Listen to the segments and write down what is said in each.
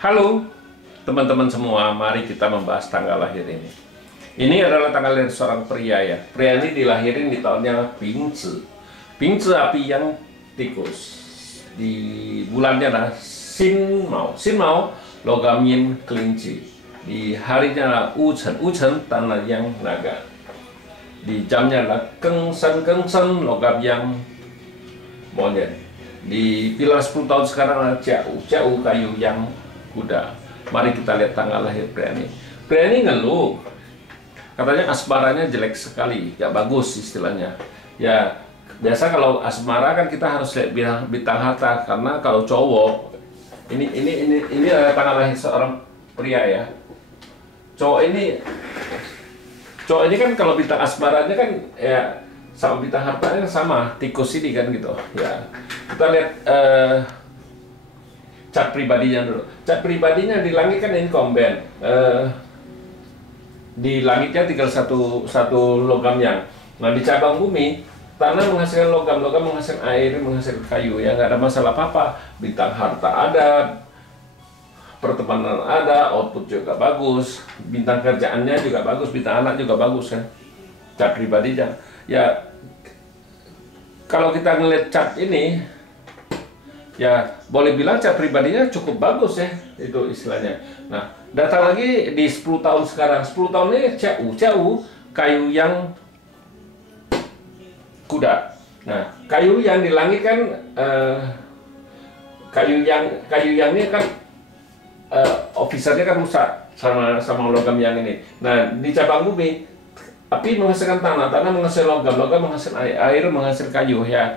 Halo teman-teman semua, mari kita membahas tanggal lahir ini. Ini adalah tanggal lahir seorang pria ya. Pria ini dilahirin di tahunnya Bingzi. Bingzi api yang tikus. Di bulannya adalah Sinmao. Sinmao logam yin kelinci. Di harinya adalah Wuchen. Wuchen tanah yang naga. Di jamnya adalah Gengsen. Gengsen logam yang monyet. Di pilar 10 tahun sekarang adalah Jiao. Jiao kayu yang kuda. Mari kita lihat tanggal lahir pria ini. Pria ini ngeluh, katanya asmaranya jelek sekali, gak bagus istilahnya. Ya biasa kalau asmara kan kita harus lihat bintang harta, karena kalau cowok ini adalah tanggal lahir seorang pria ya. Cowok ini kan kalau bintang asmaranya kan ya sama bintang hartanya sama tikus ini kan gitu ya. Kita lihat cat pribadinya dulu. Cat pribadinya di langit kan ini komben. Di langitnya tinggal satu logam yang. Nah di cabang bumi tanah menghasilkan logam menghasilkan air, menghasilkan kayu ya, nggak ada masalah apa-apa. Bintang harta ada, pertemanan ada, output juga bagus, bintang kerjaannya juga bagus, bintang anak juga bagus kan. Cat pribadinya ya. Kalau kita ngeliat cat ini ya boleh bilang cat pribadinya cukup bagus ya, itu istilahnya. Nah datang lagi di 10 tahun sekarang. 10 tahun ini Jiao kayu yang kuda. Nah kayu yang di langit kan kayu yang ini kan officernya kan rusak sama logam yang ini. Nah di cabang bumi api menghasilkan tanah menghasilkan logam menghasilkan air menghasilkan kayu ya.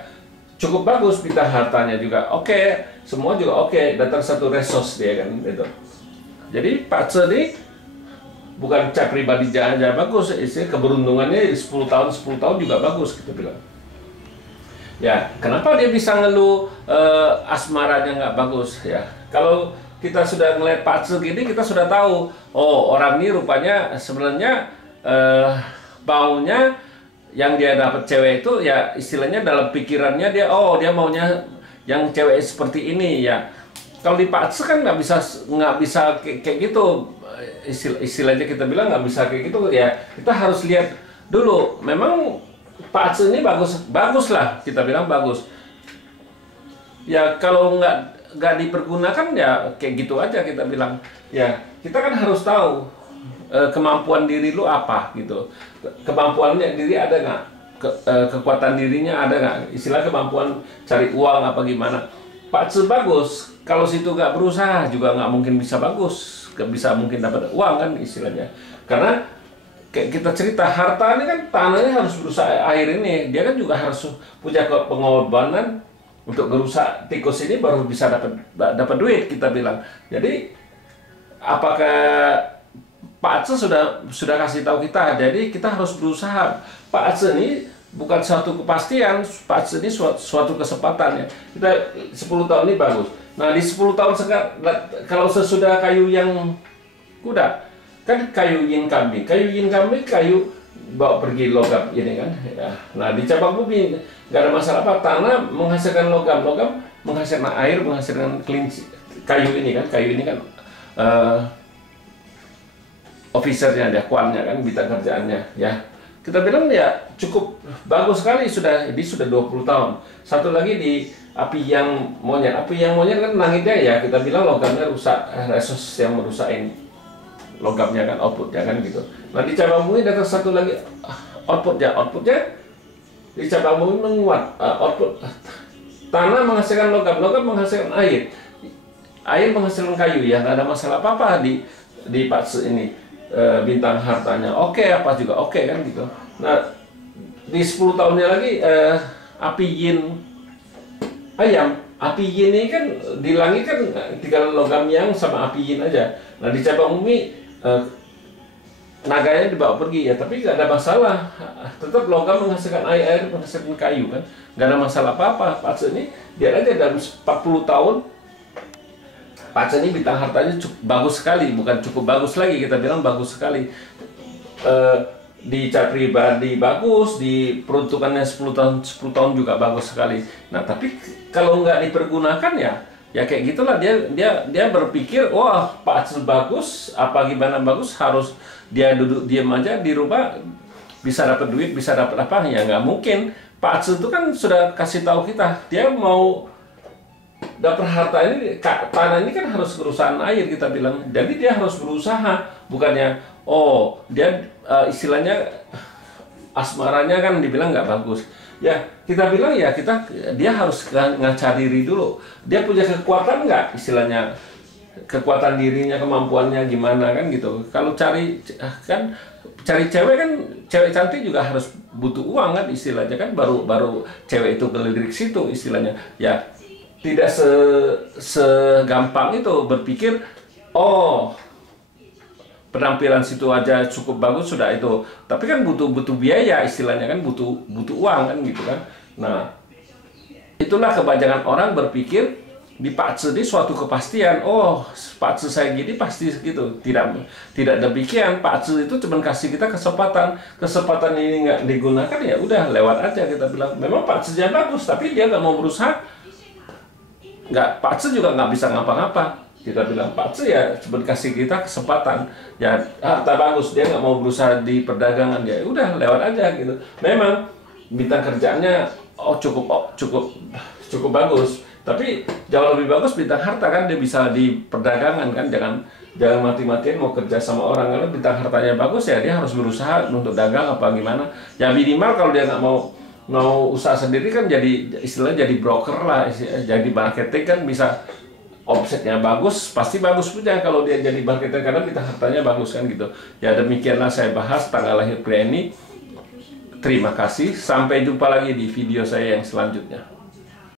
Cukup bagus bintang hartanya juga oke, semua juga oke. Datang satu resource dia kan gitu. Jadi Pak Ce ini bukan cat pribadi aja bagus, istilah keberuntungannya 10 tahun juga bagus kita bilang. Ya, kenapa dia bisa ngeluh asmaranya nggak bagus ya? Kalau kita sudah ngeliat Pak Ce gini, kita sudah tahu, oh orang ini rupanya sebenarnya maunya yang dia dapat cewek itu ya istilahnya dalam pikirannya dia maunya yang cewek seperti ini ya. Kalau di Pak Ce kan nggak bisa kayak gitu, istilahnya kita bilang nggak bisa kayak gitu ya. Kita harus lihat dulu, memang Pak Ce ini bagus lah, kita bilang bagus ya. Kalau nggak dipergunakan ya kayak gitu aja kita bilang ya. Kita kan harus tahu kemampuan diri lu apa gitu, kemampuannya diri ada nggak, kekuatan dirinya ada nggak, istilah kemampuan cari uang apa gimana. Pak Ce bagus, kalau situ nggak berusaha juga nggak mungkin bisa bagus, nggak bisa mungkin dapat uang kan istilahnya. Karena kayak kita cerita harta ini kan tanahnya harus berusaha, air ini dia kan juga harus punya pengorbanan untuk berusaha. Tikus ini baru bisa dapat duit kita bilang. Jadi apakah Pak Ce sudah kasih tahu kita, jadi kita harus berusaha. Pak Ce ini bukan suatu kepastian, Pak Ce ini suatu kesempatan ya. Kita 10 tahun ini bagus. Nah di 10 tahun sekarang, kalau sesudah kayu yang kuda, kan kayu yin kambing kayu bawa pergi logam ini kan. Ya. Nah di cabang bumi nggak ada masalah apa, tanah menghasilkan logam menghasilkan air, menghasilkan kelinci. Kayu ini kan officernya dia, kuannya kan, bintang kerjaannya ya. Kita bilang ya cukup bagus sekali, ini sudah 20 tahun. Satu lagi di api yang monyet kan langitnya ya, kita bilang logamnya rusak, resource yang merusakin logamnya kan, outputnya kan gitu. Nah di cabang bumi datang satu lagi outputnya di cabang bumi menguat, output tanah menghasilkan logam menghasilkan air menghasilkan kayu ya, nggak ada masalah apa-apa di Pak Ce ini. Bintang hartanya oke, apa juga oke kan gitu. Nah di 10 tahunnya lagi api yin ayam, api yin ini kan di langit kan tinggal logam yang sama api yin aja. Nah di cabang bumi naganya dibawa pergi ya, tapi nggak ada masalah, tetap logam menghasilkan air menghasilkan kayu kan, nggak ada masalah apa-apa. Pak Ce ini biar aja dalam 40 tahun Pak Ce ini bintang hartanya cukup bagus sekali, bukan cukup bagus lagi, kita bilang bagus sekali. Di cat pribadi bagus, di peruntukannya 10 tahun juga bagus sekali. Nah tapi kalau nggak dipergunakan ya Ya kayak gitulah dia berpikir, wah Pak Aceh bagus, apa gimana bagus, harus dia duduk diam aja di rumah bisa dapat duit, bisa dapat apa, ya nggak mungkin. Pak Aceh itu kan sudah kasih tahu kita, dia mau dapat harta ini, tanah ini kan harus perusahaan air kita bilang, jadi dia harus berusaha, bukannya oh dia istilahnya asmaranya kan dibilang nggak bagus. Ya kita bilang ya dia harus ngaca diri dulu, dia punya kekuatan nggak, istilahnya kekuatan dirinya, kemampuannya gimana kan gitu. Kalau cari cewek kan, cewek cantik juga harus butuh uang kan istilahnya kan, baru cewek itu ngelirik situ istilahnya. Ya tidak segampang itu berpikir, oh penampilan situ aja cukup bagus sudah itu, tapi kan butuh biaya istilahnya kan, butuh uang kan gitu kan. Nah itulah kebanyakan orang berpikir di Pak Aceh ini suatu kepastian, oh Pak Aceh saya gini pasti gitu. Tidak demikian. Pak Aceh itu cuma kasih kita kesempatan ini nggak digunakan, ya udah lewat aja. Kita bilang memang Pak Aceh bagus, tapi dia nggak mau berusaha, Pak Aceh juga nggak bisa ngapa-ngapa. Kita bilang Pak Aceh ya cuma kasih kita kesempatan, ya harta bagus, dia nggak mau berusaha di perdagangan, ya udah lewat aja gitu. Memang bintang kerjaannya cukup bagus, tapi jauh lebih bagus bintang harta kan, dia bisa di perdagangan kan. Jangan mati-matian mau kerja sama orang, karena bintang hartanya bagus ya dia harus berusaha untuk dagang apa gimana. Ya minimal kalau dia nggak mau usaha sendiri kan, jadi istilahnya jadi broker lah, jadi marketing kan, bisa omsetnya bagus, pasti bagus punya kalau dia jadi marketing karena bintang hartanya bagus kan gitu. Ya demikianlah saya bahas tanggal lahir pria ini. Terima kasih, sampai jumpa lagi di video saya yang selanjutnya.